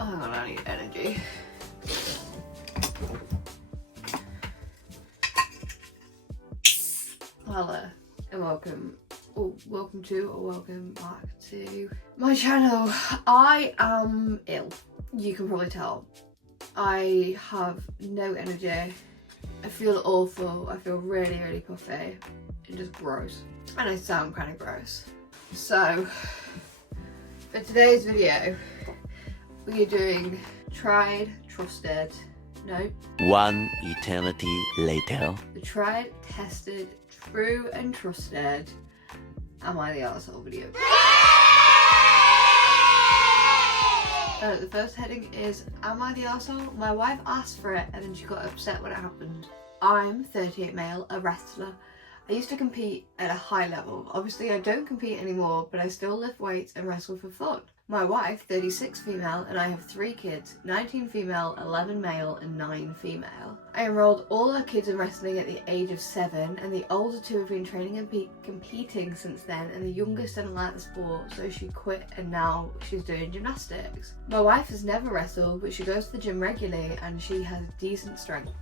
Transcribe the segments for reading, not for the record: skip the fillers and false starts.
Oh, hang on, I need energy. Hello and welcome back to my channel. I am ill. You can probably tell. I have no energy. I feel awful. I feel really, really puffy and just gross. And I sound kind of gross. So, for today's video, we are doing tried, trusted, no. One eternity later. The tried, tested, true and trusted Am I the Arsehole video. The first heading is, am I the arsehole? My wife asked for it and then she got upset when it happened. I'm 38 male, a wrestler. I used to compete at a high level. Obviously I don't compete anymore, but I still lift weights and wrestle for fun. My wife, 36 female, and I have 3 kids, 19 female, 11 male and 9 female. I enrolled all our kids in wrestling at the age of 7, and the older 2 have been training and competing since then, and the youngest didn't like the sport, so she quit and now she's doing gymnastics. My wife has never wrestled, but she goes to the gym regularly and she has decent strength.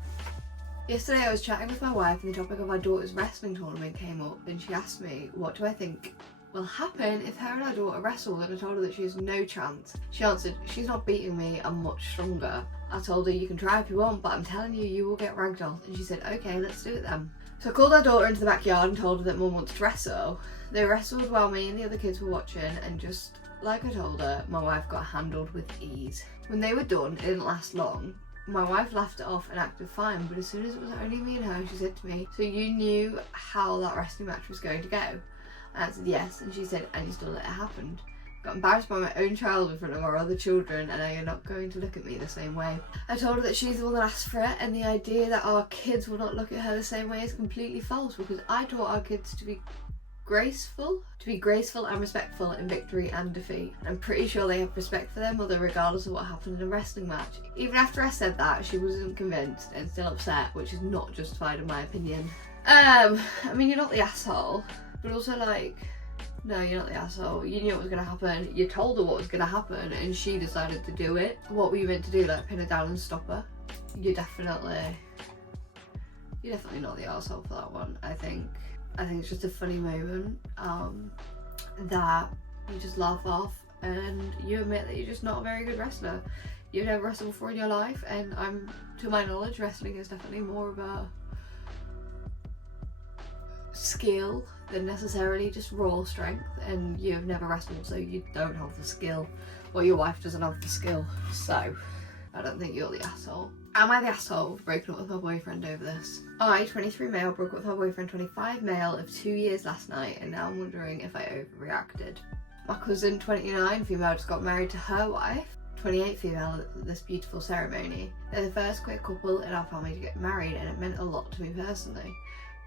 Yesterday I was chatting with my wife and the topic of our daughter's wrestling tournament came up, and she asked me, what do I think will happen if her and our daughter wrestle? And I told her that she has no chance. She answered, she's not beating me, I'm much stronger. I told her, you can try if you want, but I'm telling you, you will get ragdolled. And she said, okay, let's do it then. So I called our daughter into the backyard and told her that Mum wants to wrestle. They wrestled while me and the other kids were watching, and just like I told her, my wife got handled with ease. When they were done, it didn't last long. My wife laughed it off and acted fine, but as soon as it was only me and her, she said to me, so you knew how that wrestling match was going to go? I answered yes, and she said, and you still let it happen. Got embarrassed by my own child in front of our other children, and now you're not going to look at me the same way. I told her that she's the one that asked for it, and the idea that our kids will not look at her the same way is completely false, because I taught our kids to be graceful and respectful in victory and defeat. I'm pretty sure they have respect for their mother regardless of what happened in a wrestling match. Even after I said that, she wasn't convinced and still upset, which is not justified in my opinion. I mean, you're not the asshole. But also, like, no, you're not the asshole. You knew what was going to happen. You told her what was going to happen and she decided to do it. What were you meant to do? Like, pin her down and stop her? You're definitely not the asshole for that one. I think it's just a funny moment that you just laugh off and you admit that you're just not a very good wrestler. You've never wrestled before in your life, and to my knowledge, wrestling is definitely more of a skill than necessarily just raw strength, and you've never wrestled, so you don't have the skill, or your wife doesn't have the skill, so I don't think you're the asshole. Am I the asshole for breaking up with my boyfriend over this? I, 23 male, broke up with my boyfriend, 25 male, of 2 years last night, and now I'm wondering if I overreacted. My cousin, 29 female, just got married to her wife, 28 female, at this beautiful ceremony. They're the first queer couple in our family to get married, and it meant a lot to me personally.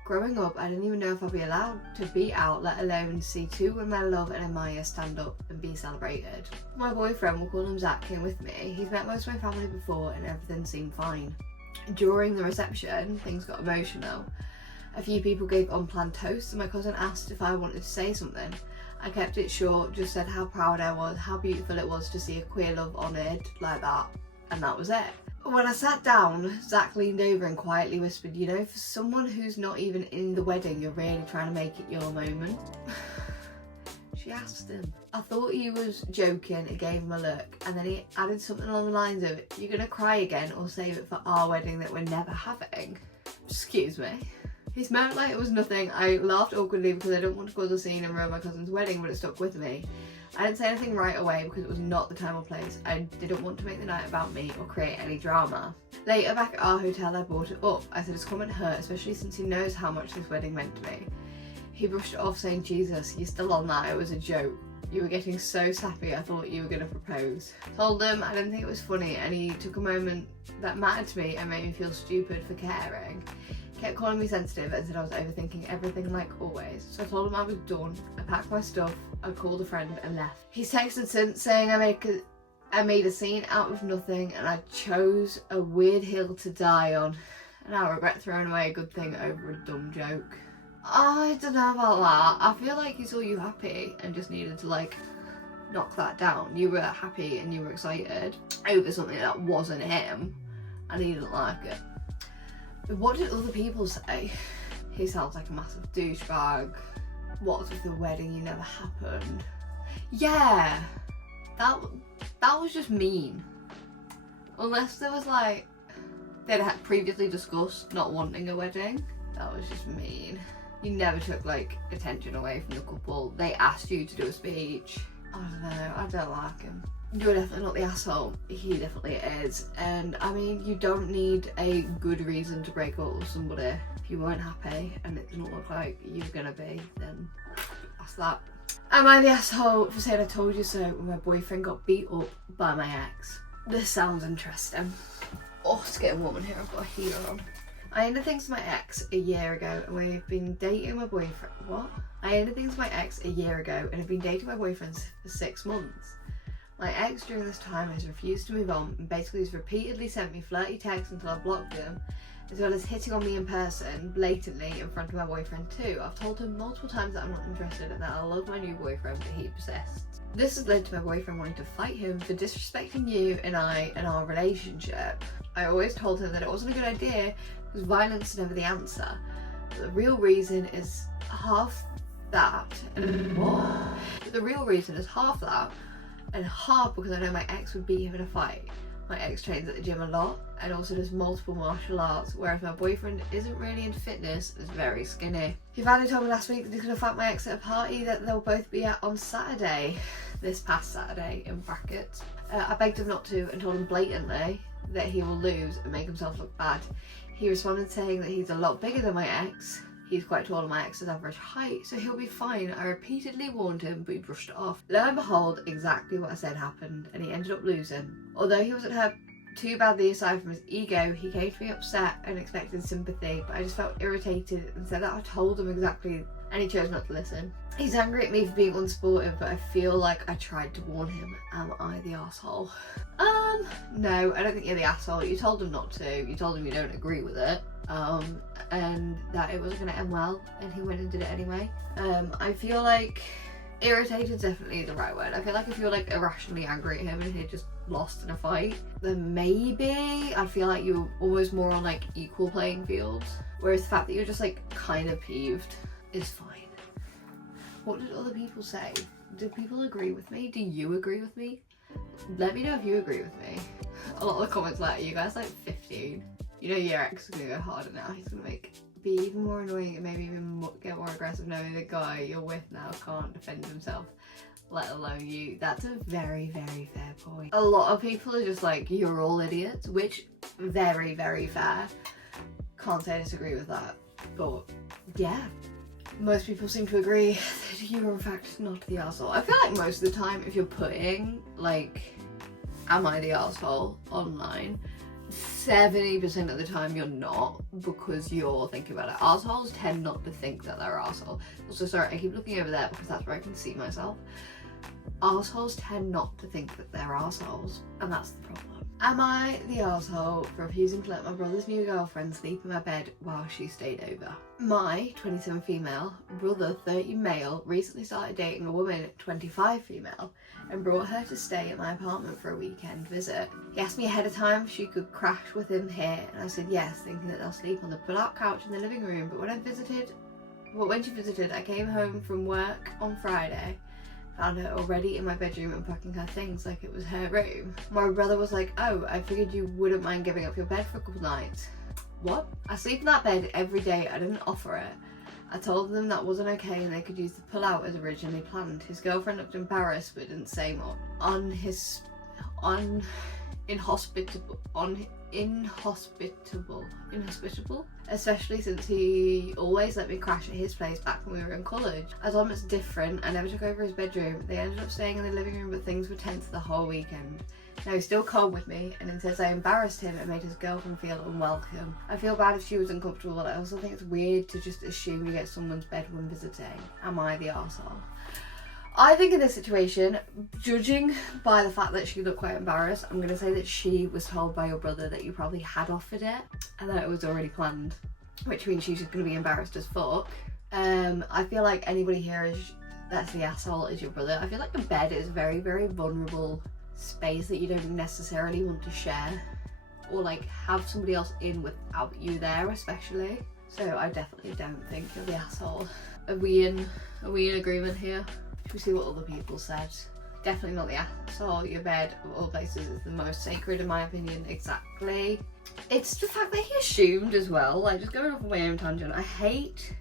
Growing up, I didn't even know if I'd be allowed to be out, let alone see 2 women I love and admire stand up and be celebrated. My boyfriend, we'll call him Zach, came with me. He's met most of my family before and everything seemed fine. During the reception, things got emotional. A few people gave unplanned toasts and my cousin asked if I wanted to say something. I kept it short, just said how proud I was, how beautiful it was to see a queer love honoured like that, and that was it. When I sat down, Zach leaned over and quietly whispered, you know, for someone who's not even in the wedding, you're really trying to make it your moment. She asked him. I thought he was joking and gave him a look, and then he added something along the lines of, you're gonna cry again or save it for our wedding that we're never having? Excuse me. He smiled like it was nothing. I laughed awkwardly because I didn't want to cause a scene and ruin my cousin's wedding, but it stuck with me. I didn't say anything right away because it was not the time or place. I didn't want to make the night about me or create any drama. Later, back at our hotel, I brought it up. I said his comment hurt, especially since he knows how much this wedding meant to me. He brushed it off saying, Jesus, you're still on that, it was a joke. You were getting so sappy, I thought you were going to propose. Told him I didn't think it was funny, and he took a moment that mattered to me and made me feel stupid for caring. Kept calling me sensitive and said I was overthinking everything like always. So I told him I was done. I packed my stuff, I called a friend and left. He's texted since saying I made a scene out of nothing and I chose a weird hill to die on. And I regret throwing away a good thing over a dumb joke. I don't know about that. I feel like he saw you happy and just needed to like knock that down. You were happy and you were excited over something that wasn't him, and he didn't like it. But what did other people say? He sounds like a massive douchebag. What's with the wedding? You never happened. Yeah, that was just mean. Unless there was like, they'd had previously discussed not wanting a wedding. That was just mean. You never took like attention away from the couple. They asked you to do a speech. I don't know, I don't like him. You're definitely not the asshole. He definitely is. And I mean, you don't need a good reason to break up with somebody. If you weren't happy and it didn't look like you were gonna be, then that's that. Am I the asshole for saying I told you so when my boyfriend got beat up by my ex? This sounds interesting. Oh, it's getting warm in here, I've got a heater on. I ended things with my ex a year ago and we've been dating my boyfriend. What? I ended things with my ex a year ago and have been dating my boyfriend for 6 months. My ex during this time has refused to move on and basically has repeatedly sent me flirty texts until I've blocked them, as well as hitting on me in person, blatantly, in front of my boyfriend too. I've told him multiple times that I'm not interested and that I love my new boyfriend, but he persists. This has led to my boyfriend wanting to fight him for disrespecting you and I and our relationship. I always told him that it wasn't a good idea because violence is never the answer. But the real reason is half that and what? The real reason is half that and half because I know my ex would beat him in a fight. My ex trains at the gym a lot and also does multiple martial arts, whereas my boyfriend isn't really into fitness and is very skinny. He finally told me last week that he's going to fight my ex at a party that they'll both be at on Saturday, this past Saturday in brackets. I begged him not to and told him blatantly that he will lose and make himself look bad. He responded saying that he's a lot bigger than my ex. He's quite tall and my ex's average height, so he'll be fine. I repeatedly warned him, but he brushed it off. Lo and behold, exactly what I said happened, and he ended up losing. Although he wasn't hurt too badly aside from his ego, he came to me upset and expected sympathy, but I just felt irritated and said that I told him exactly, and he chose not to listen. He's angry at me for being unsupportive, but I feel like I tried to warn him. Am I the asshole? No, I don't think you're the asshole. You told him not to. You told him you don't agree with it. And that it wasn't going to end well, and he went and did it anyway. I feel like irritated is definitely the right word. I feel like if you're like irrationally angry at him and he just lost in a fight, then maybe I feel like you're almost more on like equal playing fields, whereas the fact that you're just like kind of peeved is fine. What did other people say? Did people agree with me? Do you agree with me? Let me know if you agree with me. A lot of the comments like, are you guys like 15? You know your ex is gonna go harder now. He's gonna be even more annoying and maybe even get more aggressive knowing the guy you're with now can't defend himself, let alone you. That's a very, very fair point. A lot of people are just like, you're all idiots, which very, very fair. Can't say I disagree with that, but yeah. Most people seem to agree that you are in fact not the arsehole. I feel like most of the time if you're putting like, am I the arsehole online, 70% of the time you're not, because you're thinking about it. Arseholes tend not to think that they're arsehole. Also, sorry, I keep looking over there because that's where I can see myself. Arseholes tend not to think that they're arseholes, and that's the problem. Am I the arsehole for refusing to let my brother's new girlfriend sleep in my bed while she stayed over? My 27 female brother, 30 male, recently started dating a woman, 25 female, and brought her to stay at my apartment for a weekend visit. He asked me ahead of time if she could crash with him here, and I said yes, thinking that they'll sleep on the pull-out couch in the living room. But when she visited, I came home from work on Friday, found her already in my bedroom and packing her things like it was her room. My brother was like, oh, I figured you wouldn't mind giving up your bed for a couple nights. What? I sleep in that bed every day. I didn't offer it. I told them that wasn't okay and they could use the pull-out as originally planned. His girlfriend looked embarrassed but didn't say more. Inhospitable, especially since he always let me crash at his place back when we were in college. I told him it's different. I never took over his bedroom. They ended up staying in the living room, but things were tense the whole weekend. Now he's still cold with me, and it says I embarrassed him and made his girlfriend feel unwelcome. I feel bad if she was uncomfortable, but I also think it's weird to just assume you get someone's bed when visiting. Am I the arsehole? I think in this situation, judging by the fact that she looked quite embarrassed, I'm going to say that she was told by your brother that you probably had offered it and that it was already planned, which means she's just going to be embarrassed as fuck. I feel like anybody here is that's the asshole is your brother. I feel like a bed is a very, very vulnerable space that you don't necessarily want to share or like have somebody else in without you there, especially. So I definitely don't think you're the asshole. Are we in agreement here? Should we see what other people said? Definitely not the asshole. Your bed of all places is the most sacred in my opinion. Exactly. It's the fact that he assumed as well, like just going off on my own tangent. I hate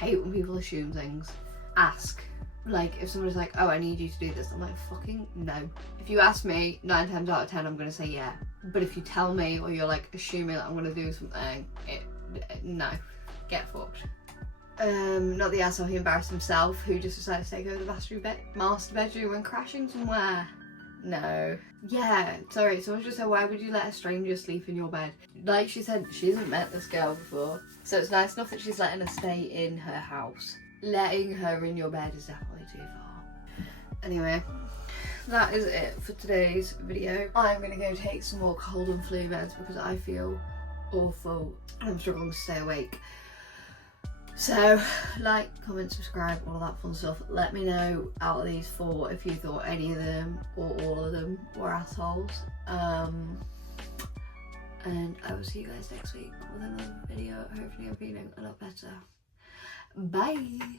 when people assume things. Ask. Like if somebody's like, oh, I need you to do this, I'm like, fucking no. If you ask me 9 times out of 10 I'm gonna say yeah, but if you tell me or you're like assuming that I'm gonna do something, no, get fucked. Not the asshole who embarrassed himself, who just decided to take over the master bedroom when crashing somewhere. No. Yeah, sorry, someone just said, why would you let a stranger sleep in your bed? Like she said, she hasn't met this girl before, so it's nice enough that she's letting her stay in her house. Letting her in your bed is definitely too far. Anyway, that is it for today's video. I'm gonna go take some more cold and flu meds because I feel awful and I'm struggling to stay awake. So, like, comment, subscribe, all of that fun stuff. Let me know out of these 4 if you thought any of them or all of them were assholes. And I will see you guys next week with another video, hopefully I'm feeling a lot better. Bye!